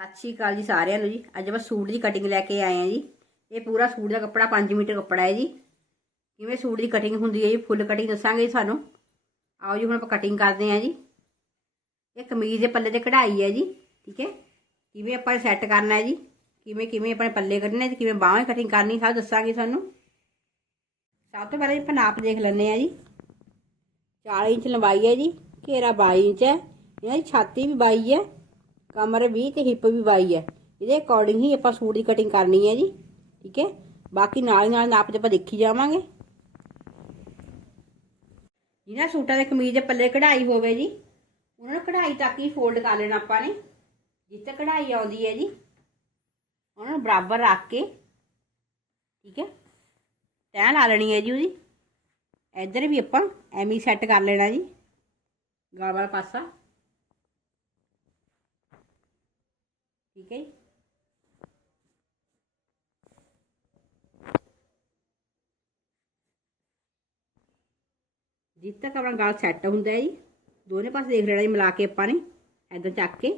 ਸਤਿ ਸ਼੍ਰੀ ਅਕਾਲ ਜੀ ਸਾਰਿਆਂ ਨੂੰ ਜੀ। ਅੱਜ ਆਪਾਂ ਸੂਟ ਦੀ ਕਟਿੰਗ ਲੈ ਕੇ ਆਏ ਆ ਜੀ। ਇਹ ਪੂਰਾ ਸੂਟ ਦਾ ਕੱਪੜਾ 5 ਮੀਟਰ ਕੱਪੜਾ ਹੈ ਜੀ। ਕਿਵੇਂ ਸੂਟ ਦੀ ਕਟਿੰਗ ਹੁੰਦੀ ਹੈ ਜੀ? ਫੁੱਲ ਕਟਿੰਗ ਦੱਸਾਂਗੇ ਜੀ ਸਾਨੂੰ ਆਓ ਜੀ, ਹੁਣ ਆਪਾਂ ਕਟਿੰਗ ਕਰਦੇ ਆ ਜੀ। ਇਹ ਕਮੀਜ਼ ਦੇ ਪੱਲੇ ਤੇ ਕਢਾਈ ਹੈ ਜੀ, ਠੀਕ ਹੈ? ਕਿਵੇਂ ਆਪਾਂ ਸੈੱਟ ਕਰਨਾ ਹੈ ਜੀ? ਕਿਵੇਂ ਕਿਵੇਂ ਆਪਣੇ ਪੱਲੇ ਕੱਢਣੇ ਤੇ ਕਿਵੇਂ ਬਾਹਾਂ ਕਟਿੰਗ ਕਰਨੀ, ਸਭ ਦੱਸਾਂਗੇ ਸਾਨੂੰ ਸਭ ਤੋਂ ਪਹਿਲਾਂ ਆਪਾਂ ਨਾਪ ਦੇਖ ਲੈਂਦੇ ਆ ਜੀ। 40 ਇੰਚ ਲੰਬਾਈ ਹੈ ਜੀ, ਘੇਰਾ 22 ਇੰਚ ਹੈ। ਇਹਨਾਂ ਦੀ ਛਾਤੀ ਵੀ 22 ਹੈ। ਕਮਰ 20 ਤੇ ਹਿੱਪ ਵੀ 22 ਹੈ। ਇਹਦੇ ਅਕੋਰਡਿੰਗ ਹੀ ਆਪਾਂ ਸੂਟ ਦੀ ਕਟਿੰਗ ਕਰਨੀ ਹੈ ਜੀ, ਠੀਕ ਹੈ? ਬਾਕੀ ਨਾਲ ਨਾਲ ਨਾਪ ਤੇ ਆਪਾਂ ਦੇਖੀ ਜਾਵਾਂਗੇ। ਜਿਹਨਾਂ ਸੂਟਾਂ ਦੇ ਕਮੀਜ਼ ਦੇ ਪੱਲੇ ਕਢਾਈ ਹੋਵੇ ਜੀ, ਉਹਨਾਂ ਨੂੰ ਕਢਾਈ ਤੱਕ ਹੀ ਫੋਲਡ ਕਰ ਲੈਣਾ ਆਪਾਂ ਨੇ। ਜਿੱਥੇ ਕਢਾਈ ਆਉਂਦੀ ਹੈ ਜੀ, ਉਹਨਾਂ ਨੂੰ ਬਰਾਬਰ ਰੱਖ ਕੇ, ਠੀਕ ਹੈ? ਤੈਅ ਲਾ ਲੈਣੀ ਹੈ ਜੀ ਉਹਦੀ। ਇੱਧਰ ਵੀ ਆਪਾਂ ਐਵੇਂ ਸੈੱਟ ਕਰ ਲੈਣਾ ਜੀ ਗਾਲ ਵਾਲਾ ਪਾਸਾ। ਠੀਕ ਹੈ ਜੀ? ਜਿੱਦ ਤੱਕ ਆਪਣਾ ਗਾਲ ਸੈੱਟ ਹੁੰਦਾ ਹੈ ਜੀ। ਦੋਨੇ ਪਾਸੇ ਦੇਖ ਲੈਣਾ ਜੀ ਮਿਲਾ ਕੇ ਆਪਾਂ ਨੇ ਐਦਾਂ ਚੱਕ ਕੇ।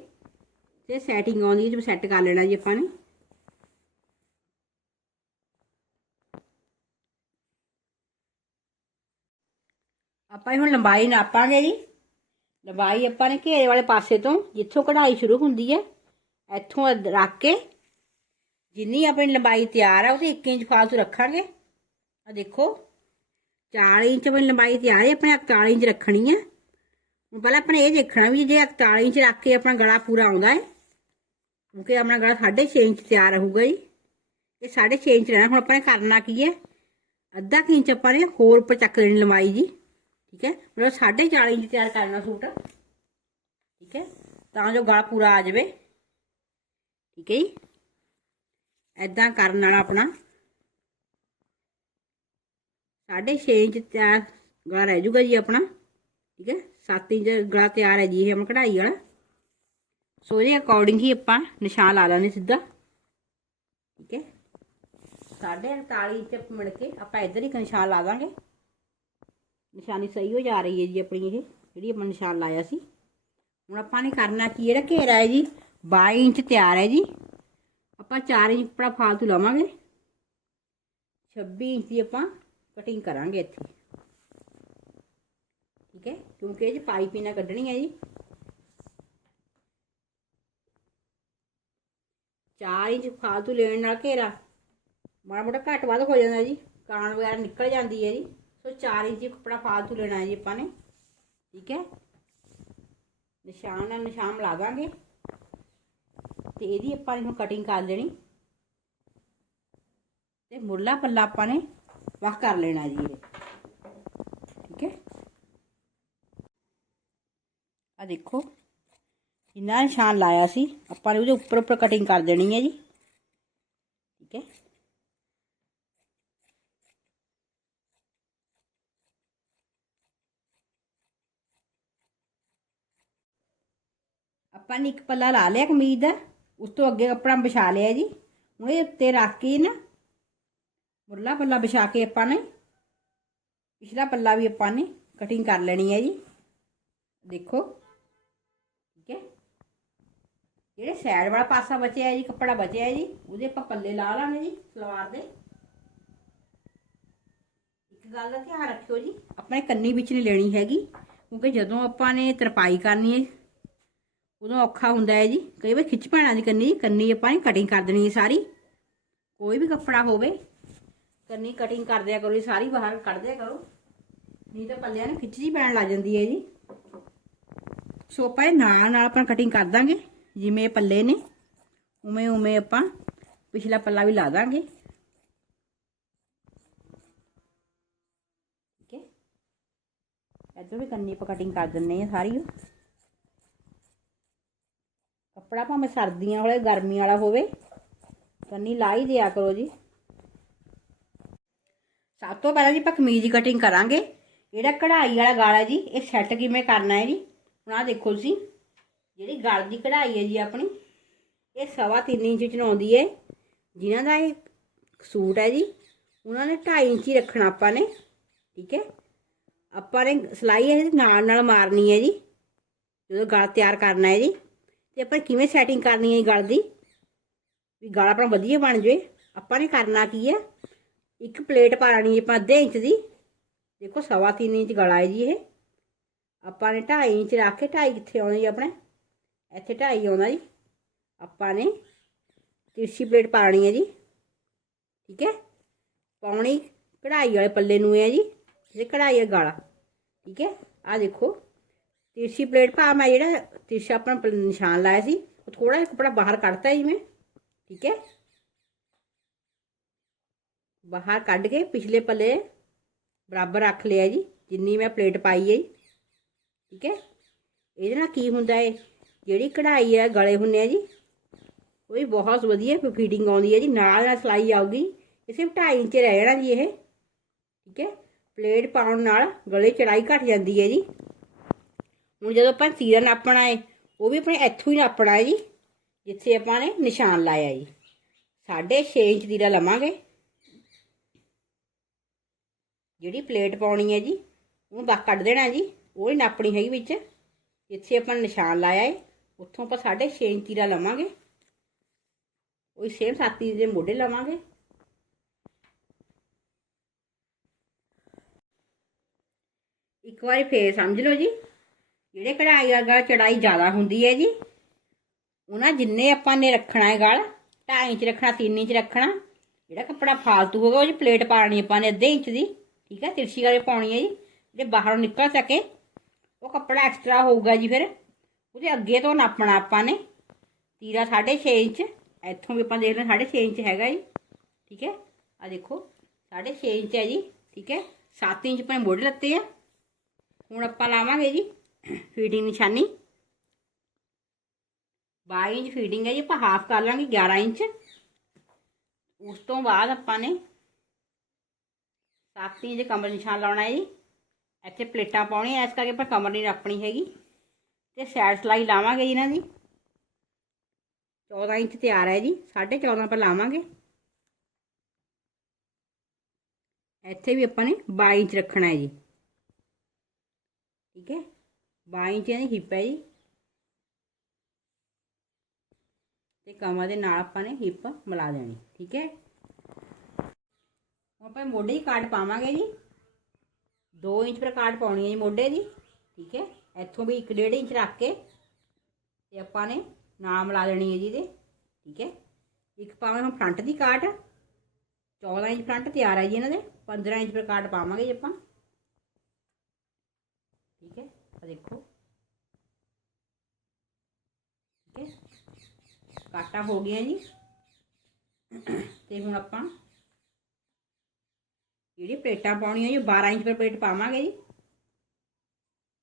ਤੇ ਸੈਟਿੰਗ ਆਉਂਦੀ ਹੈ, ਜਿਵੇਂ ਸੈੱਟ ਕਰ ਲੈਣਾ ਜੀ ਆਪਾਂ ਨੇ। ਆਪਾਂ ਹੁਣ ਲੰਬਾਈ ਨਾਪਾਂਗੇ ਜੀ। ਲੰਬਾਈ ਆਪਾਂ ਨੇ ਘੇਰੇ ਵਾਲੇ ਪਾਸੇ ਤੋਂ, ਜਿੱਥੋਂ ਕਢਾਈ ਸ਼ੁਰੂ ਹੁੰਦੀ ਹੈ ਇੱਥੋਂ ਰੱਖ ਕੇ, ਜਿੰਨੀ ਆਪਣੀ ਲੰਬਾਈ ਤਿਆਰ ਆ, ਉਹਦੀ 1 ਇੰਚ ਫਾਲਤੂ ਰੱਖਾਂਗੇ। ਆ ਦੇਖੋ 40 ਇੰਚ ਆਪਣੀ ਲੰਬਾਈ ਤਿਆਰ ਹੈ ਆਪਣੇ 41 ਇੰਚ ਰੱਖਣੀ ਹੈ ਹੁਣ ਪਹਿਲਾਂ ਆਪਣੇ ਇਹ ਦੇਖਣਾ ਵੀ ਜੇ 41 ਇੰਚ ਰੱਖ ਕੇ ਆਪਣਾ ਗਲਾ ਪੂਰਾ ਆਉਂਦਾ ਹੈ, ਕਿਉਂਕਿ ਆਪਣਾ ਗਲਾ 6.5 ਇੰਚ ਤਿਆਰ ਹੋਊਗਾ ਜੀ। ਇਹ 6.5 ਇੰਚ ਰਹਿਣਾ, ਹੁਣ ਆਪਾਂ ਨੇ ਕਰਨਾ ਕੀ ਹੈ? ਅੱਧਾ ਕੁ ਇੰਚ ਆਪਾਂ ਨੇ ਹੋਰ ਉੱਪਰ ਚੱਕ ਦੇਣੀ ਲੰਬਾਈ ਜੀ, ਠੀਕ ਹੈ? ਮਤਲਬ 4.5 ਇੰਚ ਤਿਆਰ ਕਰਨਾ ਸੂਟ, ਠੀਕ ਹੈ? ਤਾਂ ਜੋ ਗਲਾ ਪੂਰਾ ਆ ਜਾਵੇ। ਠੀਕ ਹੈ ਜੀ? ਐਦਾਂ ਕਰਨ ਨਾਲ ਆਪਣਾ। 6.5 ਇੰਚ ਤਿਆਰ ਗਲਾ ਰਹਿ ਜੂਗਾ ਜੀ ਆਪਣਾ। ਠੀਕ ਹੈ? 7 ਇੰਚ ਗਲਾ ਤਿਆਰ ਹੈ ਜੀ ਇਹ ਆਪਣਾ ਕਢਾਈ ਵਾਲਾ। ਸੋ ਇਹਦੇ ਅਕੋਰਡਿੰਗ ਹੀ ਆਪਾਂ ਨਿਸ਼ਾਨ ਲਾ ਲਾਂਗੇ ਸਿੱਧਾ। ਠੀਕ ਹੈ? 48 ਇੰਚ ਮਿਣ ਕੇ ਆਪਾਂ ਇੱਧਰ ਹੀ ਨਿਸ਼ਾਨ ਲਾ ਦਾਂਗੇ। ਨਿਸ਼ਾਨੀ ਸਹੀ ਹੋ ਜਾ ਰਹੀ ਹੈ ਜੀ ਆਪਣੀ ਇਹ, ਜਿਹੜੀ ਆਪਾਂ ਨਿਸ਼ਾਨ ਲਾਇਆ ਸੀ। ਹੁਣ ਆਪਾਂ ਨੇ ਕਰਨਾ ਕੀ ਜਿਹੜਾ ਘੇਰਾ ਹੈ ਜੀ 22 ਇੰਚ ਤਿਆਰ ਹੈ ਜੀ। ਆਪਾਂ 4 ਇੰਚ ਕੱਪੜਾ ਫਾਲਤੂ ਲਵਾਂਗੇ। 26 ਇੰਚ ਦੀ ਆਪਾਂ ਕਟਿੰਗ ਕਰਾਂਗੇ ਇੱਥੇ। ਠੀਕ ਹੈ? ਕਿਉਂਕਿ ਇਹ ਜੀ ਪਾਈਪਿੰਗ ਨਾਲ ਕੱਢਣੀ ਹੈ ਜੀ। 4 ਇੰਚ ਫਾਲਤੂ ਲੈਣ ਨਾਲ ਘੇਰਾ ਮਾੜਾ ਮੋਟਾ ਘੱਟ ਵੱਧ ਹੋ ਜਾਂਦਾ ਜੀ। ਕਾਣ ਵਗੈਰਾ ਨਿਕਲ ਜਾਂਦੀ ਹੈ ਜੀ। ਸੋ 4 ਇੰਚ ਕੱਪੜਾ ਫਾਲਤੂ ਲੈਣਾ ਹੈ ਜੀ ਆਪਾਂ ਨੇ। ਠੀਕ ਹੈ? ਨਿਸ਼ਾਨ ਨਾਲ ਨਿਸ਼ਾਨ ਲਾ ਦਾਂਗੇ। ਤੇ ਇਹਦੀ ਆਪਾਂ ਇਹਨੂੰ ਕਟਿੰਗ ਕਰ ਲੈਣੀ। ਤੇ ਮੁਰਲਾ ਪੱਲਾ ਆਪਾਂ ਨੇ ਵੱਖ ਕਰ ਲੈਣਾ ਜੀ ਇਹ। ਠੀਕ ਹੈ? ਆ ਦੇਖੋ ਜਿੰਨਾ ਨਿਸ਼ਾਨ ਲਾਇਆ ਸੀ। ਆਪਾਂ ਨੇ ਉਹਦੇ ਉੱਪਰ ਉੱਪਰ ਕਟਿੰਗ ਕਰ ਦੇਣੀ ਹੈ ਜੀ। ਠੀਕ ਹੈ? ਆਪਾਂ ਨੇ ਇੱਕ ਪੱਲਾ ਲਾ ਲਿਆ ਕਮੀਜ਼ ਦਾ। ਉਸ ਤੋਂ ਅੱਗੇ ਕੱਪੜਾ ਵਿਛਾ ਲਿਆ ਜੀ। ਹੁਣ ਇਹ ਉੱਤੇ ਰੱਖ ਕੇ ਨਾ ਮੁਰਲਾ ਪੱਲਾ ਵਿਛਾ ਕੇ ਆਪਾਂ ਨੇ, ਪਿਛਲਾ ਪੱਲਾ ਵੀ ਆਪਾਂ ਨੇ ਕਟਿੰਗ ਕਰ ਲੈਣੀ ਹੈ ਜੀ। ਦੇਖੋ, ਠੀਕ ਹੈ। ਜਿਹੜੇ ਸਾਈਡ ਵਾਲਾ ਪਾਸਾ ਬਚਿਆ ਹੈ ਜੀ, ਕੱਪੜਾ ਬਚਿਆ ਹੈ ਜੀ, ਉਹਦੇ ਆਪਾਂ ਪੱਲੇ ਲਾ ਲਾਂਗੇ ਜੀ, ਸਲਵਾਰ ਦੇ। ਇੱਕ ਗੱਲ ਦਾ ਧਿਆਨ ਰੱਖਿਓ ਜੀ ਆਪਣੇ ਕੰਨੀ ਵਿੱਚ ਨਹੀਂ ਲੈਣੀ ਹੈਗੀ, ਕਿਉਂਕਿ ਜਦੋਂ ਆਪਾਂ ਨੇ ਤਰਪਾਈ ਕਰਨੀ ਹੈ ਉਦੋਂ ਔਖਾ ਹੁੰਦਾ ਹੈ ਜੀ। ਕਈ ਵਾਰ ਖਿੱਚ ਪੈਣਾ ਦੀ ਕੰਨੀ ਕੰਨੀ ਆਪਾਂ ਨੇ ਕਟਿੰਗ ਕਰ ਦੇਣੀ ਹੈ ਸਾਰੀ। ਕੋਈ ਵੀ ਕੱਪੜਾ ਹੋਵੇ, ਕੰਨੀ ਕਟਿੰਗ ਕਰ ਦਿਆ ਕਰੋ ਜੀ ਸਾਰੀ ਬਾਹਰ ਕੱਢ ਦਿਆ ਕਰੋ। ਨਹੀਂ ਤਾਂ ਪੱਲਿਆਂ ਨੂੰ ਖਿੱਚ ਜੀ ਪੈਣ ਲੱਗ ਜਾਂਦੀ ਹੈ ਜੀ। ਸੋ ਆਪਾਂ ਇਹ ਨਾਲ ਨਾਲ ਆਪਾਂ ਕਟਿੰਗ ਕਰ ਦਾਂਗੇ, ਜਿਵੇਂ ਪੱਲੇ ਨੇ, ਉਵੇਂ ਉਵੇਂ ਆਪਾਂ ਪਿਛਲਾ ਪੱਲਾ ਵੀ ਲਾ ਦਾਂਗੇ। ਠੀਕ ਹੈ। ਇੱਧਰ ਵੀ ਕੰਨੀ ਆਪਾਂ ਕਟਿੰਗ ਕਰ ਦਿੰਨੇ ਆ ਸਾਰੀ ਕੱਪੜਾ ਭਾਵੇਂ ਸਰਦੀਆਂ ਵਾਲਾ, ਗਰਮੀ ਵਾਲਾ ਹੋਵੇ, ਕੰਨੀ ਲਾ ਹੀ ਦਿਆ ਕਰੋ ਜੀ। ਸਭ ਤੋਂ ਪਹਿਲਾਂ ਜੀ ਆਪਾਂ ਕਮੀਜ਼ ਦੀ ਕਟਿੰਗ ਕਰਾਂਗੇ। ਜਿਹੜਾ ਕਢਾਈ ਵਾਲਾ ਗਾਲਾ ਜੀ, ਇਹ ਸੈੱਟ ਕਿਵੇਂ ਕਰਨਾ ਹੈ ਜੀ? ਹੁਣ ਆ ਦੇਖੋ ਤੁਸੀਂ, ਜਿਹੜੀ ਗਲ ਦੀ ਕਢਾਈ ਹੈ ਜੀ ਆਪਣੀ, ਇਹ ਸਵਾ ਤਿੰਨ ਇੰਚ ਚ ਹੈ। ਜਿਨ੍ਹਾਂ ਦਾ ਇਹ ਸੂਟ ਹੈ ਜੀ, ਉਹਨਾਂ ਨੇ 2.5 ਇੰਚ ਹੀ ਰੱਖਣਾ ਆਪਾਂ ਨੇ, ਠੀਕ ਹੈ? ਆਪਾਂ ਨੇ ਸਲਾਈ ਇਹ ਨਾਲ ਨਾਲ ਮਾਰਨੀ ਹੈ ਜੀ, ਜਦੋਂ ਗਲ ਤਿਆਰ ਕਰਨਾ ਹੈ ਜੀ। ਤੇ ਆਪਾਂ ਕਿਵੇਂ ਸੈਟਿੰਗ ਕਰਨੀ ਹੈ ਇਹ ਗਲ ਦੀ? ਵੀ ਗਲ ਆਪਣਾ ਵਧੀਆ ਬਣ ਜਾਵੇ। ਆਪਾਂ ਨੇ ਕਰਨਾ ਕੀ ਹੈ? ਇੱਕ ਪਲੇਟ ਪਾਣੀ ਆਪਾਂ ਅੱਧੇ ਇੰਚ ਦੀ। ਦੇਖੋ ਸਵਾ ਤਿੰਨ ਇੰਚ ਗਲਾ ਹੈ ਜੀ ਇਹ। ਆਪਾਂ ਨੇ 2.5 ਇੰਚ ਰੱਖ ਕੇ 2.5 ਕਿੱਥੇ ਆਉਣਾ ਜੀ ਆਪਣੇ? ਇੱਥੇ 2.5 ਆਉਣਾ ਜੀ। ਆਪਾਂ ਨੇ ਤਿਰਛੀ ਪਲੇਟ ਪਾਣੀ ਹੈ ਜੀ। ਠੀਕ ਹੈ? ਪਾਉਣੀ ਕਢਾਈ ਵਾਲੇ ਪੱਲੇ ਨੂੰ ਹੈ ਜੀ। ਇਹ ਕਢਾਈ ਹੈ ਗਾਲਾ। ਠੀਕ ਹੈ? ਆ ਦੇਖੋ। ਤਿਰਛੀ ਪਲੇਟ ਪਾ ਮੈਂ ਜਿਹੜਾ ਤਿਰਛਾ ਆਪਣਾ ਪਲ- ਨਿਸ਼ਾਨ ਲਾਇਆ ਸੀ, ਉਹ ਥੋੜਾ ਜਿਹਾ ਕੱਪੜਾ ਬਾਹਰ ਕੱਢਤਾ ਜੀ ਮੈਂ, ਠੀਕ ਹੈ? ਬਾਹਰ ਕੱਢ ਕੇ ਪਿਛਲੇ ਪੱਲੇ ਬਰਾਬਰ ਰੱਖ ਲਿਆ ਜੀ, ਜਿੰਨੀ ਮੈਂ ਪਲੇਟ ਪਾਈ ਹੈ ਜੀ, ਠੀਕ ਹੈ? ਇਹਦੇ ਨਾਲ ਕੀ ਹੁੰਦਾ ਹੈ ਜਿਹੜੀ ਕਢਾਈ ਹੈ ਗਲੇ ਹੁੰਨੇ ਆ ਜੀ, ਉਹ ਵੀ ਬਹੁਤ ਵਧੀਆ ਫਿਟਿੰਗ ਆਉਂਦੀ ਹੈ ਜੀ, ਨਾਲ ਨਾਲ ਸਿਲਾਈ ਆਊਗੀ, ਇਹ ਸਿਰਫ 2.5 ਇੰਚ ਰਹਿ ਜਾਣਾ ਜੀ ਇਹ, ਠੀਕ ਹੈ? ਪਲੇਟ ਪਾਉਣ ਨਾਲ ਗਲੇ ਚੜਾਈ ਘਟ ਜਾਂਦੀ ਹੈ ਜੀ। ਹੁਣ ਜਦੋਂ ਆਪਾਂ ਤੀਰਾ ਨਾਪਣਾ ਹੈ ਉਹ ਵੀ ਆਪਣੇ ਇੱਥੋਂ ਹੀ ਨਾਪਣਾ ਹੈ ਜੀ, ਜਿੱਥੇ ਆਪਾਂ ਨੇ ਨਿਸ਼ਾਨ ਲਾਇਆ ਜੀ। 6.5 ਇੰਚ ਤੀਰਾ ਲਵਾਂਗੇ। ਜਿਹੜੀ ਪਲੇਟ ਪਾਉਣੀ ਹੈ ਜੀ, ਉਹਨੂੰ ਬਾਹਰ ਕੱਢ ਦੇਣਾ ਜੀ, ਉਹ ਹੀ ਨਾਪਣੀ ਹੈਗੀ ਵਿੱਚ। ਜਿੱਥੇ ਆਪਾਂ ਨੇ ਨਿਸ਼ਾਨ ਲਾਇਆ ਹੈ ਉੱਥੋਂ ਆਪਾਂ 6.5 ਇੰਚ ਤੀਰਾ ਲਵਾਂਗੇ। ਉਹੀ ਸੇਮ 7 ਦੇ ਮੋਢੇ ਲਵਾਂਗੇ। ਇੱਕ ਵਾਰੀ ਫੇਰ ਸਮਝ ਲਓ ਜੀ। ਜਿਹੜੇ ਕਢਾਈ ਵਾਲਾ ਚੜਾਈ ਜ਼ਿਆਦਾ ਹੁੰਦੀ ਹੈ ਜੀ, ਉਹਨਾਂ ਜਿੰਨੇ ਆਪਾਂ ਨੇ ਰੱਖਣਾ ਹੈ ਗਲ 2.5 ਇੰਚ ਰੱਖਣਾ 3 ਇੰਚ ਰੱਖਣਾ, ਜਿਹੜਾ ਕੱਪੜਾ ਫਾਲਤੂ ਹੋਗਾ ਉਹ ਜੀ ਪਲੇਟ ਪਾਣੀ ਆਪਾਂ ਨੇ ਅੱਧੇ ਇੰਚ ਦੀ, ਠੀਕ ਹੈ ਤਿਰਛੀ ਵਾਲੇ ਪਾਉਣੀ ਹੈ ਜੀ, ਜੇ ਬਾਹਰੋਂ ਨਿਕਲ ਸਕੇ, ਉਹ ਕੱਪੜਾ ਐਕਸਟਰਾ ਹੋਊਗਾ ਜੀ ਫਿਰ, ਉਹਦੇ ਅੱਗੇ ਤੋਂ ਨਾਪਣਾ ਆਪਾਂ ਨੇ, ਤੀਰਾ 6.5 ਇੰਚ, ਇੱਥੋਂ ਵੀ ਆਪਾਂ ਦੇਖ ਲੈ 6.5 ਇੰਚ ਹੈਗਾ ਜੀ, ਠੀਕ ਹੈ ਆ ਦੇਖੋ 6.5 ਇੰਚ ਹੈ ਜੀ, ਠੀਕ ਹੈ 7 ਇੰਚ ਆਪਣੇ ਨੇ ਮੋਢੇ ਲੱਤੇ ਆ, ਹੁਣ ਆਪਾਂ ਲਾਵਾਂਗੇ ਜੀ ਫੀਡਿੰਗ ਨਿਸ਼ਾਨੀ। 22 ਇੰਚ ਫੀਡਿੰਗ ਹੈ ਜੀ, ਆਪਾਂ ਹਾਫ ਕਰ ਲਾਂਗੇ 11 ਇੰਚ। ਉਸ ਤੋਂ ਬਾਅਦ ਆਪਾਂ ਨੇ 7 ਇੰਚ ਕਮਰ ਨਿਸ਼ਾਨ ਲਾਉਣਾ ਹੈ ਜੀ। ਇੱਥੇ ਪਲੇਟਾਂ ਪਾਉਣੀਆਂ, ਇਸ ਕਰਕੇ ਆਪਾਂ ਕਮਰ ਨਹੀਂ ਰੱਖਣੀ ਹੈਗੀ। ਤੇ ਸਾਈਡ ਸਲਾਈ ਲਾਵਾਂਗੇ ਜੀ ਇਹਨਾਂ ਦੀ। 14 ਇੰਚ ਤਿਆਰ ਹੈ ਜੀ 14.5 ਪਰ ਲਾਵਾਂਗੇ। ਇੱਥੇ ਵੀ ਆਪਾਂ ਨੇ 22 ਇੰਚ ਰੱਖਣਾ ਹੈ ਜੀ। ਠੀਕ ਹੈ। 22 ਇੰਚ ਦੀ ਹਿੱਪ ਹੈ ਜੀ। ਤੇ ਕਮਰ ਦੇ ਨਾਲ ਆਪਾਂ ਨੇ ਹਿੱਪ ਮਿਲਾ ਦੇਣੀ, ਠੀਕ ਹੈ? ਹੁਣ ਆਪਾਂ ਮੋਢੇ ਦੀ ਕਾਟ ਪਾਵਾਂਗੇ ਜੀ। 2 ਇੰਚ ਪਰ ਕਾਟ ਪਾਉਣੀ ਹੈ ਜੀ ਮੋਢੇ ਦੀ, ਠੀਕ ਹੈ? ਇੱਥੋਂ ਵੀ 1.5 ਇੰਚ ਰੱਖ ਕੇ ਤੇ ਆਪਾਂ ਨੇ ਨਾਮ ਲਾ ਦੇਣੀ ਹੈ ਜੀ ਇਹਦੇ, ਠੀਕ ਹੈ? ਇੱਕ ਪਾਵਾਂਗੇ ਹੁਣ ਫਰੰਟ ਦੀ ਕਾਟ 14 ਇੰਚ ਫਰੰਟ ਤਿਆਰ ਹੈ ਜੀ ਇਹਨਾਂ ਦੇ 15 ਇੰਚ ਪਰ ਕਾਟ ਪਾਵਾਂਗੇ ਜੀ ਆਪਾਂ। ਠੀਕ ਹੈ ਆ ਦੇਖੋ ਠੀਕ ਹੈ ਕਾਟਾ ਹੋ ਗਿਆ ਜੀ ਤੇ ਹੁਣ ਆਪਾਂ ਜਿਹੜੀ ਪਲੇਟਾਂ ਪਾਉਣੀਆਂ ਜੀ 12 ਇੰਚ ਪਰ ਪਲੇਟ ਪਾਵਾਂਗੇ ਜੀ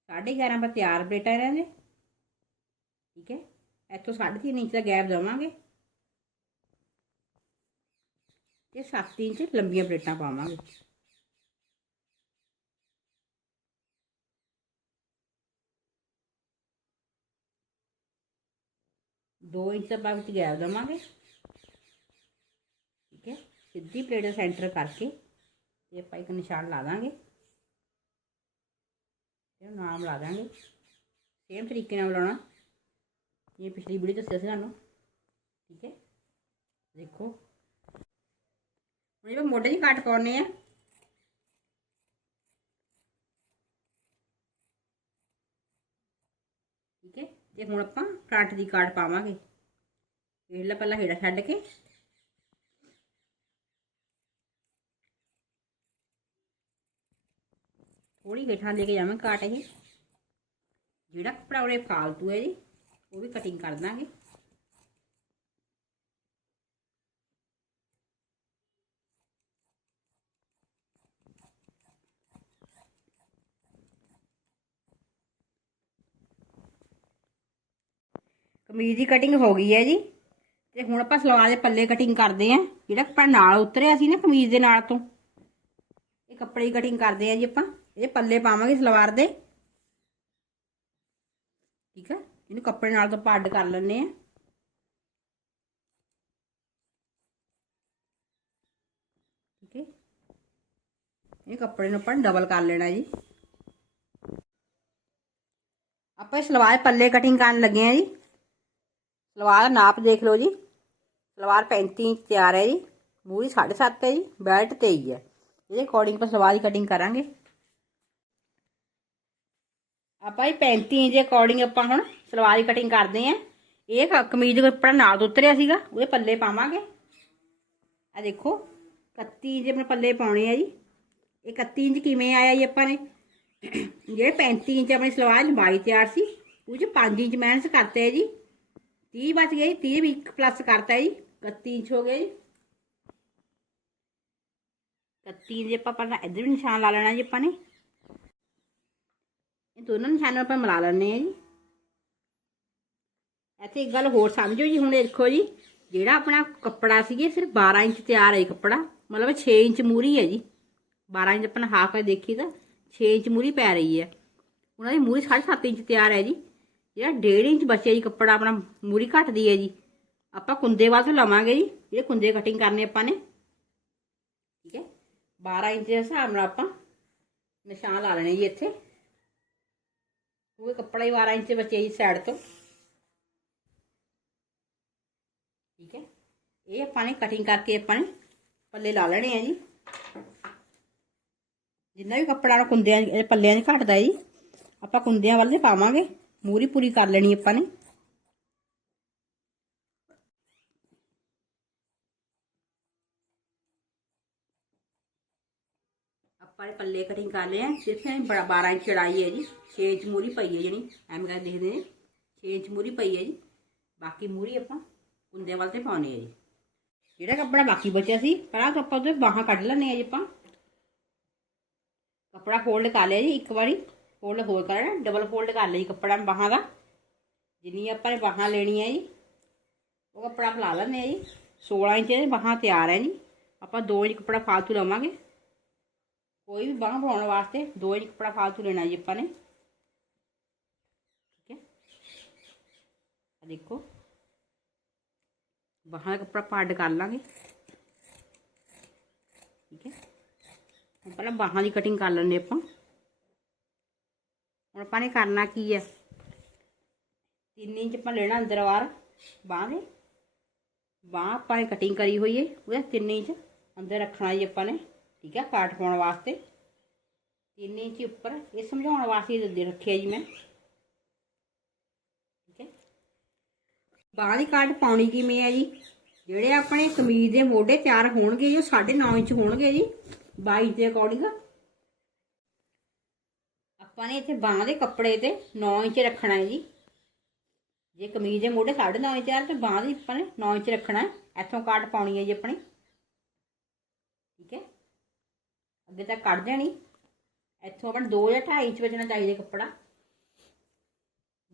11.5 ਪਰ ਤਿਆਰ ਪਲੇਟਾਂ ਇਹਨਾਂ ਦੇ ਠੀਕ ਹੈ ਇੱਥੋਂ 3.5 ਇੰਚ ਦਾ ਗੈਪ ਦੇਵਾਂਗੇ ਤੇ 7 ਇੰਚ ਲੰਬੀਆਂ ਪਲੇਟਾਂ ਪਾਵਾਂਗੇ ਦੋ ਇੰਚ ਦਾ ਵਿੱਚ ਗੈਪ ਦੇਵਾਂਗੇ। ਠੀਕ ਹੈ, ਸਿੱਧੀ ਪਲੇਟ ਦਾ ਸੈਂਟਰ ਕਰਕੇ ਤੇ ਆਪਾਂ ਇੱਕ ਨਿਸ਼ਾਨ ਲਾ ਦਾਂਗੇ। ਤੇ ਨਾਮ ਲਾ ਦਾਂਗੇ। ਸੇਮ ਤਰੀਕੇ ਨਾਲ ਲਾਉਣਾ। ਇਹ ਪਿਛਲੀ ਵੀਡੀਓ ਦੱਸਿਆ ਸੀ ਤੁਹਾਨੂੰ। ਠੀਕ ਹੈ, ਦੇਖੋ। ਹੁਣ ਇਹ ਮੋਢੇ ਦੀ ਕੱਟ ਪਾਉਣੇ ਆ ਠੀਕ ਹੈ ਤੇ ਹੁਣ ਆਪਾਂ ਫਰੰਟ ਦੀ ਕਾਟ ਪਾਵਾਂਗੇ। ਇਹਲਾ ਪਹਿਲਾਂ ਹੇੜਾ ਛੱਡ ਕੇ। ਥੋੜੀ ਹੇਠਾਂ ਲੈ ਕੇ ਜਾਵਾਂ ਕਾਟ ਇਹ। ਜਿਹੜਾ ਕੱਪੜਾ ਉਹਦੇ ਫਾਲਤੂ ਹੈ ਜੀ, ਉਹ ਵੀ ਕਟਿੰਗ ਕਰ ਦਾਂਗੇ। ਕਮੀਜ਼ ਦੀ ਕਟਿੰਗ ਹੋ ਗਈ ਹੈ ਜੀ। ਤੇ ਹੁਣ ਆਪਾਂ ਸਲਵਾਰ ਦੇ ਪੱਲੇ ਕਟਿੰਗ ਕਰਦੇ ਆਂ ਜਿਹੜਾ ਆਪਾਂ ਨਾਲ ਉਤਰਿਆ ਸੀ ਨਾ ਕਮੀਜ਼ ਦੇ ਨਾਲ ਤੋਂ, ਇਹ ਕੱਪੜੇ ਦੀ ਕਟਿੰਗ ਕਰਦੇ ਆਂ ਜੀ ਆਪਾਂ। ਇਹ ਪੱਲੇ ਪਾਵਾਂਗੇ ਸਲਵਾਰ ਦੇ। ਠੀਕ ਹੈ, ਇਹਨੂੰ ਕੱਪੜੇ ਨਾਲ ਤੋਂ ਪੱਡ ਕਰ ਲੈਣੇ ਆ ਠੀਕ ਹੈ, ਇਹ ਕੱਪੜੇ ਨੂੰ ਆਪਾਂ ਡਬਲ ਕਰ ਲੈਣਾ ਜੀ। ਆਪਾਂ ਸਲਵਾਰ ਪੱਲੇ ਕਟਿੰਗ ਕਰਨ ਲੱਗੇ ਆ ਜੀ। ਸਲਵਾਰ ਨਾਪ ਦੇਖ ਲਓ ਜੀ। ਸਲਵਾਰ 35 ਇੰਚ ਤਿਆਰ ਹੈ ਜੀ। ਮੂਰੀ 7.5 ਹੈ ਜੀ। ਬੈਲਟ 23 ਹੈ। ਇਹਦੇ ਅਕੋਰਡਿੰਗ ਆਪਾਂ ਸਲਵਾਰ ਦੀ ਕਟਿੰਗ ਕਰਾਂਗੇ। ਆਪਾਂ ਇਹ 35 ਇੰਚ ਦੇ ਅਕੋਰਡਿੰਗ ਆਪਾਂ ਹੁਣ ਸਲਵਾਰ ਦੀ ਕਟਿੰਗ ਕਰਦੇ ਆਂ ਇਹ ਕਮੀਜ਼ ਦਾ ਕੱਪੜਾ ਨਾਲ ਉਤਰਿਆ ਸੀਗਾ। ਉਹਦੇ ਪੱਲੇ ਪਾਵਾਂਗੇ। ਆ ਦੇਖੋ 31 ਇੰਚ ਆਪਣੇ ਪੱਲੇ ਪਾਉਣੇ ਆ ਜੀ। ਇਹ 31 ਇੰਚ ਕਿਵੇਂ ਆਇਆ ਜੀ ਆਪਾਂ ਨੇ? ਜਿਹੜੇ 35 ਇੰਚ ਆਪਣੀ ਸਲਵਾਰ ਲੰਬਾਈ ਤਿਆਰ ਸੀ, ਉਹ ਚ 5 ਇੰਚ ਮਾਈਨਸ ਕਰਤੇ ਹੈ ਜੀ। 30 ਬਚ ਗਏ 30 ਵੀ ਪਲੱਸ ਕਰਤਾ ਹੈ ਜੀ 31 ਇੰਚ ਹੋ ਗਏ ਜੀ। 31 ਇੰਚ ਆਪਾਂ ਪਹਿਲਾਂ ਇੱਧਰ ਵੀ ਨਿਸ਼ਾਨ ਲਾ ਲੈਣਾ ਜੀ ਆਪਾਂ ਨੇ। ਇਹ ਦੋਨੋਂ ਨਿਸ਼ਾਨਾਂ ਆਪਾਂ ਮਿਲਾ ਲੈਣੇ ਆ ਜੀ। ਇੱਥੇ ਇੱਕ ਗੱਲ ਹੋਰ ਸਮਝੋ ਜੀ, ਹੁਣ ਦੇਖੋ ਜੀ, ਜਿਹੜਾ ਆਪਣਾ ਕੱਪੜਾ ਸੀਗੇ ਸਿਰਫ 12 ਇੰਚ ਤਿਆਰ ਹੈ ਇਹ ਕੱਪੜਾ, ਮਤਲਬ 6 ਇੰਚ ਮੂਰੀ ਹੈ ਜੀ। 12 ਇੰਚ ਆਪਣਾ ਹਾਫ ਹੈ ਦੇਖੀ ਤਾਂ 6 ਇੰਚ ਮੂਰੀ ਪੈ ਰਹੀ ਹੈ। ਉਹਨਾਂ ਦੀ ਮੂਰੀ 7.5 ਇੰਚ ਤਿਆਰ ਹੈ ਜੀ। ਜਿਹੜਾ 1.5 ਇੰਚ ਬਚਿਆ ਜੀ ਕੱਪੜਾ ਆਪਣਾ, ਮੂਰੀ ਘਟਦੀ ਹੈ ਜੀ। ਆਪਾਂ ਕੁੰਦੇ ਵਾਸਤੇ ਲਵਾਂਗੇ ਜੀ, ਜਿਹੜੇ ਕੁੰਦੇ ਕਟਿੰਗ ਕਰਨੇ ਆਪਾਂ ਨੇ। ਠੀਕ ਹੈ? 12 ਇੰਚ ਦੇ ਹਿਸਾਬ ਨਾਲ ਆਪਾਂ ਨਿਸ਼ਾਨ ਲਾ ਲੈਣੇ ਜੀ ਇੱਥੇ। ਉਹ ਕੱਪੜਾ ਹੀ 12 ਇੰਚ ਬਚਿਆ ਜੀ ਸਾਈਡ ਤੋਂ। ਠੀਕ ਹੈ? ਇਹ ਆਪਾਂ ਨੇ ਕਟਿੰਗ ਕਰਕੇ ਆਪਾਂ ਨੇ ਪੱਲੇ ਲਾ ਲੈਣੇ ਆ ਜੀ। ਜਿੰਨਾ ਵੀ ਕੱਪੜਾ ਕੁੰਦਿਆਂ ਪੱਲਿਆਂ 'ਚ ਘਟਦਾ ਜੀ, ਆਪਾਂ ਕੁੰਦਿਆਂ ਵੱਲ ਦੇ ਪਾਵਾਂਗੇ। ਮੂਰੀ ਪੂਰੀ ਕਰ ਲੈਣੀ ਆਪਾਂ ਨੇ। ਆਪਾਂ ਇਹ ਪੱਲੇ ਕਟਿੰਗ ਕਰ ਲਏ ਆ। ਸਿਰਫ ਇਹ ਬੜਾ 12 ਇੰਚ ਚੜਾਈ ਹੈ ਜੀ। 6 ਇੰਚ ਮੂਰੀ ਪਈ ਹੈ ਜਿਹੜੀ ਐਵੇਂ ਕਰ ਦੇਖਦੇ ਨੇ 6 ਇੰਚ ਮੂਰੀ ਪਈ ਹੈ ਜੀ। ਬਾਕੀ ਮੂਰੀ ਆਪਾਂ ਕੁੰਦੇ ਵੱਲ ਤੇ ਪਾਉਣੀ ਹੈ ਜੀ। ਜਿਹੜਾ ਕੱਪੜਾ ਬਾਕੀ ਬਚਿਆ ਸੀ, ਪਰ ਆਹ ਆਪਾਂ ਉਹਦੇ ਬਾਹਾਂ ਕੱਢ ਲੈਣੇ ਆ ਜੀ ਆਪਾਂ। ਕੱਪੜਾ ਫੋਲਡ ਕਰ ਲਿਆ ਜੀ ਇੱਕ ਵਾਰੀ। ਫੋਲਡ ਹੋਰ ਕਰਨਾ ਡਬਲ ਫੋਲਡ ਕਰ ਲਈ ਕੱਪੜਾ ਬਾਹਾਂ ਦਾ। ਜਿੰਨੀ ਆਪਾਂ ਨੇ ਬਾਹਾਂ ਲੈਣੀਆਂ ਜੀ, ਉਹ ਕੱਪੜਾ ਫਲਾ ਲੈਣੇ ਆ ਜੀ। 16 ਇੰਚ ਦੇ ਬਾਹਾਂ ਤਿਆਰ ਹੈ ਜੀ। ਆਪਾਂ 2 ਇੰਚ ਕੱਪੜਾ ਫਾਲਤੂ ਲਵਾਂਗੇ। ਕੋਈ ਵੀ ਬਾਹਾਂ ਬਣਾਉਣ ਵਾਸਤੇ 2 ਇੰਚ ਕੱਪੜਾ ਫਾਲਤੂ ਲੈਣਾ ਜੀ ਆਪਾਂ ਨੇ। ਠੀਕ ਹੈ। ਆ ਦੇਖੋ। ਬਾਹਾਂ ਦਾ ਕੱਪੜਾ ਪਾੜ ਕਰ ਲਾਂਗੇ। ਠੀਕ ਹੈ। ਪਹਿਲਾਂ ਬਾਹਾਂ ਦੀ ਕਟਿੰਗ ਕਰ ਲੈਂਦੇ ਆਪਾਂ। ਹੁਣ ਆਪਾਂ ਨੇ ਕਰਨਾ ਕੀ ਹੈ 3 ਇੰਚ ਆਪਾਂ ਲੈਣਾ ਅੰਦਰ ਵਾਰ ਬਾਹ ਦੇ। ਬਾਹ ਆਪਾਂ ਨੇ ਕਟਿੰਗ ਕਰੀ ਹੋਈ ਹੈ ਉਹਦਾ 3 ਇੰਚ ਅੰਦਰ ਰੱਖਣਾ ਜੀ ਆਪਾਂ ਨੇ। ਠੀਕ ਹੈ ਕਾਟ ਪਾਉਣ ਵਾਸਤੇ। 3 ਇੰਚ ਉੱਪਰ ਇਹ ਸਮਝਾਉਣ ਵਾਸਤੇ ਦੇ ਰੱਖਿਆ ਜੀ ਮੈਂ। ਠੀਕ ਹੈ ਬਾਹ ਦੀ ਕਾਟ ਪਾਉਣੀ ਕਿਵੇਂ ਹੈ ਜੀ? ਜਿਹੜੇ ਆਪਣੇ ਕਮੀਜ਼ ਦੇ ਮੋਢੇ ਤਿਆਰ ਹੋਣਗੇ ਜੋ 9.5 ਇੰਚ ਹੋਣਗੇ ਜੀ। 22 ਦੇ ਅਕੋਰਡਿੰਗ ਆਪਾਂ ਨੇ ਇੱਥੇ ਬਾਹ ਦੇ ਕੱਪੜੇ ਤੇ 9 ਇੰਚ ਰੱਖਣਾ ਹੈ ਜੀ। ਜੇ ਕਮੀਜ਼ ਦੇ ਮੋਢੇ 9.5 ਇੰਚ ਆ, ਤੇ ਬਾਹ ਦੀ ਆਪਾਂ ਨੇ 9 ਇੰਚ ਰੱਖਣਾ ਹੈ। ਇੱਥੋਂ ਕਾਟ ਪਾਉਣੀ ਹੈ ਜੀ ਆਪਣੀ। ਠੀਕ ਹੈ? ਅੱਗੇ ਤੱਕ ਕੱਢ ਦੇਣੀ। ਇੱਥੋਂ ਆਪਾਂ 2 ਜਾਂ 2.5 ਇੰਚ ਬਚਣਾ ਚਾਹੀਦਾ ਕੱਪੜਾ।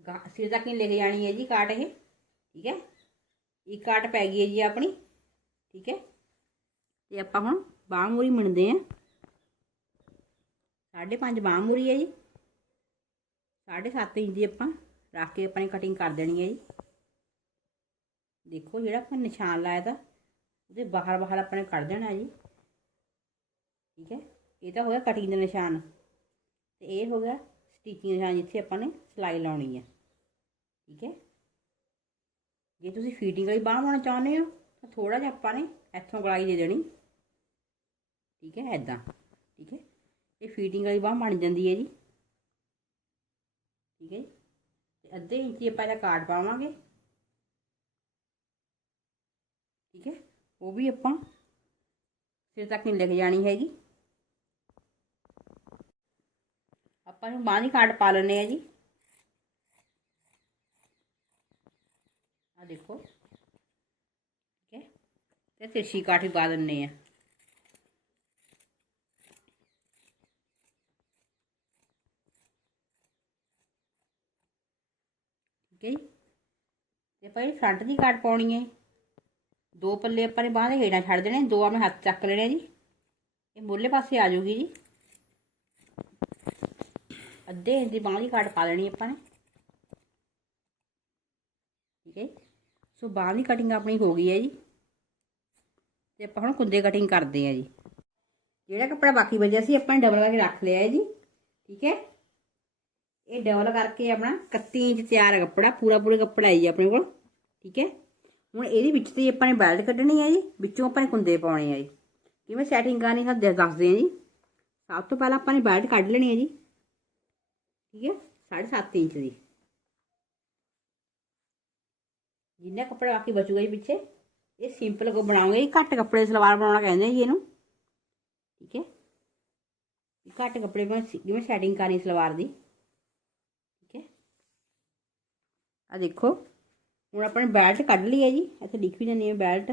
ਗਾ- ਸਿਰ ਤੱਕ ਨਹੀਂ ਲਿਖ ਜਾਣੀ ਹੈ ਜੀ ਕਾਟ ਇਹ। ਠੀਕ ਹੈ? ਇੱਕ ਕਾਟ ਪੈ ਗਈ ਹੈ ਜੀ ਆਪਣੀ। ਠੀਕ ਹੈ? ਤੇ ਆਪਾਂ ਹੁਣ ਬਾਹ ਮੂਰੀ ਮਿਣਦੇ ਆ ਸਾਢੇ ਪੰਜ ਬਾਹ ਮੂਰੀ ਹੈ ਜੀ। ਸਾਢੇ ਸੱਤ ਇੰਚ ਦੀ ਆਪਾਂ ਰੱਖ ਕੇ ਆਪਾਂ ਨੇ ਕਟਿੰਗ ਕਰ ਦੇਣੀ ਹੈ ਜੀ। ਦੇਖੋ ਜਿਹੜਾ ਆਪਾਂ ਨਿਸ਼ਾਨ ਲਾਇਆ ਤਾਂ ਉਹਦੇ ਬਾਹਰ ਬਾਹਰ ਆਪਾਂ ਨੇ ਕੱਢ ਦੇਣਾ ਜੀ। ਠੀਕ ਹੈ, ਇਹ ਤਾਂ ਹੋ ਗਿਆ ਕਟਿੰਗ ਦਾ ਨਿਸ਼ਾਨ। ਤੇ ਇਹ ਹੋ ਗਿਆ ਸਟਿਚਿੰਗ ਨਿਸ਼ਾਨ ਜਿੱਥੇ ਆਪਾਂ ਨੇ ਸਿਲਾਈ ਲਾਉਣੀ ਹੈ। ਠੀਕ ਹੈ, ਜੇ ਤੁਸੀਂ ਫੀਟਿੰਗ ਵਾਲੀ ਬਾਹ ਬਣਾਉਣਾ ਚਾਹੁੰਦੇ ਹੋ ਤਾਂ ਥੋੜਾ ਜਿਹਾ ਆਪਾਂ ਨੇ ਇੱਥੋਂ ਗਲਾਈ ਦੇ ਦੇਣੀ। ਠੀਕ ਹੈ ਐਦਾਂ ਠੀਕ ਹੈ, ਇਹ ਫੀਟਿੰਗ ਵਾਲੀ ਬਾਹ ਬਣ ਜਾਂਦੀ ਹੈ ਜੀ। ਠੀਕ ਹੈ ਜੀ। ਤੇ ਅੱਧੇ ਇੰਚੀ ਆਪਾਂ ਇਹਦਾ ਕਾਰਡ ਪਾਵਾਂਗੇ। ਠੀਕ ਹੈ। ਉਹ ਵੀ ਆਪਾਂ ਸਿਰ ਤੱਕ ਨਹੀਂ ਲਿਖ ਜਾਣੀ ਹੈਗੀ। ਆਪਾਂ ਨੂੰ ਬਾਂਹ ਦੀ ਕਾਟ ਪਾ ਲੈਣੇ ਆ ਜੀ। ਆ ਦੇਖੋ। ਠੀਕ ਹੈ। ਤੇ ਤਿਰਛੀ ਕਾਠ ਵੀ ਪਾ ਦਿੰਨੇ ਆ ਠੀਕ ਹੈ ਜੀ ਤੇ ਭਾਈ ਫਰੰਟ ਦੀ ਕਾਟ ਪਾਉਣੀ ਹੈ। ਦੋ ਪੱਲੇ ਆਪਾਂ ਨੇ ਬਾਹਾਂ ਦੇ ਹੇਠਾਂ ਛੱਡ ਦੇਣੇ, ਦੋ ਆਪਣੇ ਹੱਥ ਚੱਕ ਲੈਣੇ ਜੀ। ਇਹ ਮੁੱਢਲੇ ਪਾਸੇ ਆ ਜਾਊਗੀ ਜੀ। ਅੱਧੇ ਇੰਚ ਦੀ ਬਾਹਾਂ ਦੀ ਕਾਟ ਪਾ ਲੈਣੀ ਆਪਾਂ ਨੇ। ਠੀਕ ਹੈ ਸੋ ਬਾਹਾਂ ਦੀ ਕਟਿੰਗ ਆਪਣੀ ਹੋ ਗਈ ਹੈ ਜੀ। ਤੇ ਆਪਾਂ ਹੁਣ ਕੁੰਦੇ ਕਟਿੰਗ ਕਰਦੇ ਆ ਜੀ। ਜਿਹੜਾ ਕੱਪੜਾ ਬਾਕੀ ਬਚਿਆ ਸੀ, ਆਪਾਂ ਨੇ ਡਬਲ ਕਰਕੇ ਰੱਖ ਲਿਆ ਹੈ ਜੀ। ਠੀਕ ਹੈ। ਇਹ ਡਬਲ ਕਰਕੇ ਆਪਣਾ 31 ਇੰਚ ਤਿਆਰ ਕੱਪੜਾ, ਪੂਰਾ ਪੂਰਾ ਕੱਪੜਾ ਹੈ ਜੀ ਆਪਣੇ ਕੋਲ, ਠੀਕ ਹੈ? ਹੁਣ ਇਹਦੇ ਵਿੱਚ ਤੇ ਆਪਾਂ ਨੇ ਬੈਲਟ ਕੱਢਣੀ ਹੈ ਜੀ, ਵਿੱਚੋਂ ਆਪਾਂ ਨੇ ਕੁੰਦੇ ਪਾਉਣੇ ਆ ਜੀ। ਕਿਵੇਂ ਸੈਟਿੰਗ ਕਰਨੀ ਹੈ ਦੱਸਦੇ ਹਾਂ ਜੀ। ਸਭ ਤੋਂ ਪਹਿਲਾਂ ਆਪਾਂ ਨੇ ਬੈਲਟ ਕੱਢ ਲੈਣੀ ਹੈ ਜੀ, ਠੀਕ ਹੈ? 7.5 ਇੰਚ ਦੀ। ਜਿੰਨਾ ਕੱਪੜਾ ਬਾਕੀ ਬਚੂਗਾ ਜੀ ਪਿੱਛੇ, ਇਹ ਸਿੰਪਲ ਕੋ ਬਣਾਉਂਗੇ ਜੀ। ਘੱਟ ਕੱਪੜੇ ਸਲਵਾਰ ਬਣਾਉਣਾ ਕਹਿੰਦੇ ਜੀ ਇਹਨੂੰ, ਠੀਕ ਹੈ? ਘੱਟ ਕੱਪੜੇ ਬਣਾ ਜਿਵੇਂ ਸੈਟਿੰਗ ਕਰਨੀ ਸਲਵਾਰ ਦੀ ਠੀਕ ਹੈ ਆ ਦੇਖੋ, ਹੁਣ ਆਪਾਂ ਨੇ ਬੈਲਟ ਕੱਢ ਲਈ ਹੈ ਜੀ, ਇੱਥੇ ਲਿਖ ਵੀ ਜਾਂਦੀ ਹੈ ਬੈਲਟ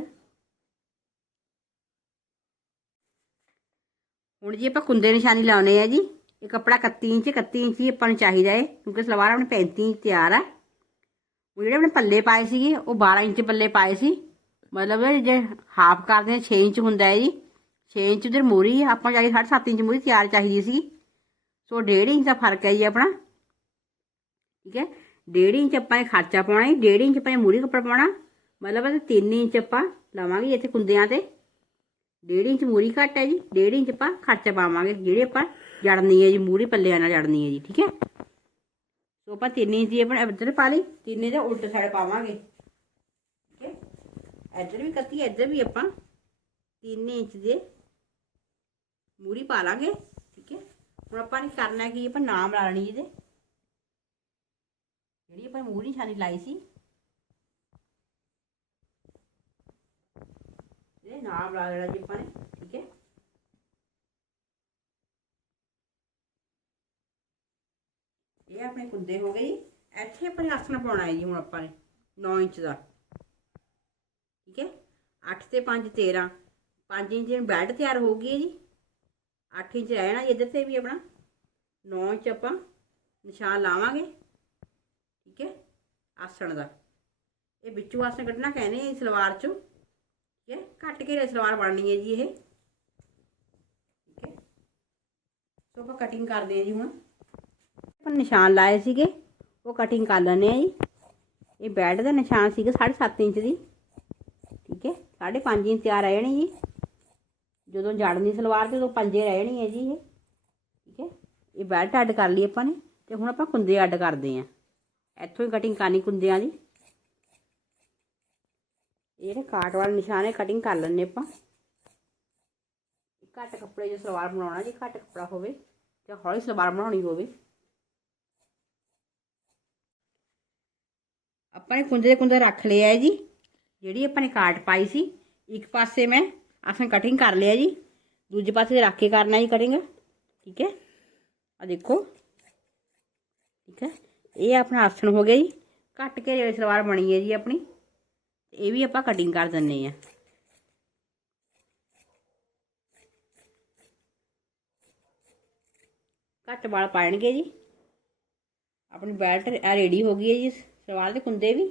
ਹੁਣ ਜੀ ਆਪਾਂ ਕੁੰਦੇ ਨਿਸ਼ਾਨੀ ਲਾਉਣੇ ਆ ਜੀ, ਇਹ ਕੱਪੜਾ 31 ਇੰਚ 31 ਇੰਚ ਹੀ ਆਪਾਂ ਨੂੰ ਚਾਹੀਦਾ ਹੈ ਕਿਉਂਕਿ ਸਲਵਾਰ ਆਪਣੇ 35 ਇੰਚ ਤਿਆਰ ਆ। ਉਹ ਜਿਹੜੇ ਆਪਣੇ ਪੱਲੇ ਪਾਏ ਸੀਗੇ, ਉਹ 12 ਇੰਚ ਪੱਲੇ ਪਾਏ ਸੀ। ਮਤਲਬ ਜੇ ਹਾਫ ਕਰਦੇ ਆ 6 ਇੰਚ ਹੁੰਦਾ ਹੈ ਜੀ। 6 ਇੰਚ ਉਧਰ ਮੂਰੀ ਆਪਾਂ ਚਾਹੀਦੀ 7.5 ਇੰਚ ਮੂਰੀ ਤਿਆਰ ਚਾਹੀਦੀ ਸੀ ਸੋ 1.5 ਇੰਚ ਦਾ ਫ਼ਰਕ ਹੈ ਜੀ ਆਪਣਾ। ਠੀਕ ਹੈ? ਡੇਢ ਇੰਚ ਆਪਾਂ ਇਹ ਖਰਚਾ ਪਾਉਣਾ ਹੈ ਡੇਢ ਇੰਚ ਆਪਾਂ ਮੂਰੀ ਕੱਪੜਾ ਪਾਉਣਾ। ਮਤਲਬ ਇਹ 3 ਇੰਚ ਆਪਾਂ ਲਾਵਾਂਗੇ ਇੱਥੇ ਕੁੰਦਿਆਂ ਤੇ। ਡੇਢ ਇੰਚ ਮੂਰੀ ਘੱਟ ਹੈ ਜੀ, ਡੇਢ ਇੰਚ ਆਪਾਂ ਖਰਚਾ ਪਾਵਾਂਗੇ। ਜਿਹੜੇ ਆਪਾਂ ਜੜਨੀ ਹੈ ਜੀ, ਮੂਰੀ ਪੱਲਿਆਂ ਨਾਲ ਜੜਨੀ ਹੈ ਜੀ, ਠੀਕ ਹੈ? ਸੋ ਆਪਾਂ 3 ਇੰਚ ਦੀ ਆਪਾਂ ਇੱਧਰ ਪਾ ਲਈ, ਤਿੰਨੇ ਦਾ ਉਲਟ ਸਾਈਡ ਪਾਵਾਂਗੇ। ਠੀਕ ਹੈ? ਇੱਧਰ ਵੀ ਕੱਤੀ, ਇੱਧਰ ਵੀ ਆਪਾਂ 3 ਇੰਚ ਦੇ ਮੂਰੀ ਪਾ ਲਾਂਗੇ, ਠੀਕ ਹੈ? ਹੁਣ ਆਪਾਂ ਨੇ ਕਰਨਾ ਕੀ, ਆਪਾਂ ਨਾਮ ਲਾ ਲੈਣੀ ਇਹਦੇ। ਜਿਹੜੀ ਆਪਾਂ ਮੂਰੀ ਨਿਸ਼ਾਨੀ ਲਾਈ ਸੀ। ਇਹ ਨਾਮ ਲਾ ਲੈਣਾ ਜੀ ਆਪਾਂ ਨੇ, ਠੀਕ ਹੈ। ਇਹ ਆਪਣੇ ਕੁੰਦੇ ਹੋ ਗਏ ਜੀ। ਇੱਥੇ ਆਪਾਂ ਨੇ ਆਸਣ ਪਾਉਣਾ ਹੈ ਜੀ ਹੁਣ ਆਪਾਂ ਨੇ 9 ਇੰਚ ਦਾ। ਠੀਕ ਹੈ। 8 ਤੇ 5 13 5 ਇੰਚ ਦੀ ਬੈਲਟ ਤਿਆਰ ਹੋ ਗਈ ਹੈ ਜੀ। 8 ਇੰਚ ਰਹਿਣਾ ਇੱਧਰ ਤੇ ਵੀ ਆਪਣਾ। 9 ਇੰਚ ਆਪਾਂ ਨਿਸ਼ਾਨ ਲਾਵਾਂਗੇ। ਆਸਣ ਦਾ। ਇਹ ਵਿੱਚੋਂ ਆਸਣ ਕੱਢਣਾ ਕਹਿੰਦੇ ਆ ਸਲਵਾਰ ਚੋਂ। ਠੀਕ ਹੈ? ਕੱਟ ਕੇ ਸਲਵਾਰ ਬਣਨੀ ਹੈ ਜੀ ਇਹ। ਠੀਕ ਹੈ? ਸੋ ਆਪਾਂ ਕਟਿੰਗ ਕਰਦੇ ਹਾਂ ਜੀ ਹੁਣ। ਆਪਾਂ ਨਿਸ਼ਾਨ ਲਾਏ ਸੀਗੇ, ਉਹ ਕਟਿੰਗ ਕਰ ਲੈਣੇ ਆ ਜੀ। ਇਹ ਬੈਡ ਦਾ ਨਿਸ਼ਾਨ ਸੀਗਾ 7.5 ਇੰਚ ਦੀ। ਠੀਕ ਹੈ? 5.5 ਇੰਚ ਤਿਆਰ ਰਹਿ ਜਾਣੀ ਜੀ। ਜਦੋਂ ਜੜਨੀ ਸਲਵਾਰ ਤੇ ਉਦੋਂ ਪੰਜੇ ਰਹਿ ਜਾਣੀ ਹੈ ਜੀ ਇਹ। ਠੀਕ ਹੈ? ਇਹ ਬੈਲਟ ਅੱਡ ਕਰ ਲਈ ਆਪਾਂ ਨੇ। ਤੇ ਹੁਣ ਆਪਾਂ ਕੁੰਦੇ ਅੱਡ ਕਰਦੇ ਆਂ ਇੱਥੋਂ ਹੀ ਕਟਿੰਗ ਕਰਨੀ ਕੁੰਦਿਆਂ ਦੀ। ਇਹ ਜਿਹੜੇ ਕਾਟ ਵਾਲੇ ਨਿਸ਼ਾਨ ਹੈ ਕਟਿੰਗ ਕਰ ਲੈਣੇ ਆਪਾਂ। ਘੱਟ ਕੱਪੜੇ ਜੋ ਸਲਵਾਰ ਬਣਾਉਣਾ, ਜੀ ਘੱਟ ਕੱਪੜਾ ਹੋਵੇ, ਜਾਂ ਹੌਲੀ ਸਲਵਾਰ ਬਣਾਉਣੀ ਹੋਵੇ। ਆਪਾਂ ਨੇ ਕੁੰਦੇ ਦੇ ਕੁੰਦੇ ਰੱਖ ਲਿਆ ਹੈ ਜੀ। ਜਿਹੜੀ ਆਪਾਂ ਨੇ ਕਾਟ ਪਾਈ ਸੀ, ਇੱਕ ਪਾਸੇ ਮੈਂ ਆਪਾਂ ਕਟਿੰਗ ਕਰ ਲਿਆ ਜੀ। ਦੂਜੇ ਪਾਸੇ ਰੱਖ ਕੇ ਕਰਨਾ ਜੀ ਕਟਿੰਗ ਠੀਕ ਹੈ? ਆ ਦੇਖੋ। ਠੀਕ ਹੈ? ਇਹ ਆਪਣਾ ਆਸਣ ਹੋ ਗਿਆ ਜੀ। ਘੱਟ ਕੇ ਜਿਹੜੀ ਸਲਵਾਰ ਬਣੀ ਹੈ ਜੀ ਆਪਣੀ। ਇਹ ਵੀ ਆਪਾਂ ਕਟਿੰਗ ਕਰ ਦਿੰਨੇ ਆ। ਘੱਟ ਵਾਲ ਪਾਣਗੇ ਜੀ। ਆਪਣੀ ਬੈਲਟ ਰੈਡੀ ਹੋ ਗਈ ਹੈ ਜੀ ਸਲਵਾਰ ਦੇ ਕੁੰਦੇ ਵੀ।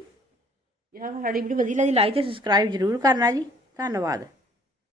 ਜੇ ਸਾਡੀ ਵੀਡੀਓ ਵਧੀਆ ਲੱਗੀ ਲਾਈਕ ਤੇ ਸਬਸਕ੍ਰਾਈਬ ਜ਼ਰੂਰ ਕਰਨਾ ਜੀ। ਧੰਨਵਾਦ।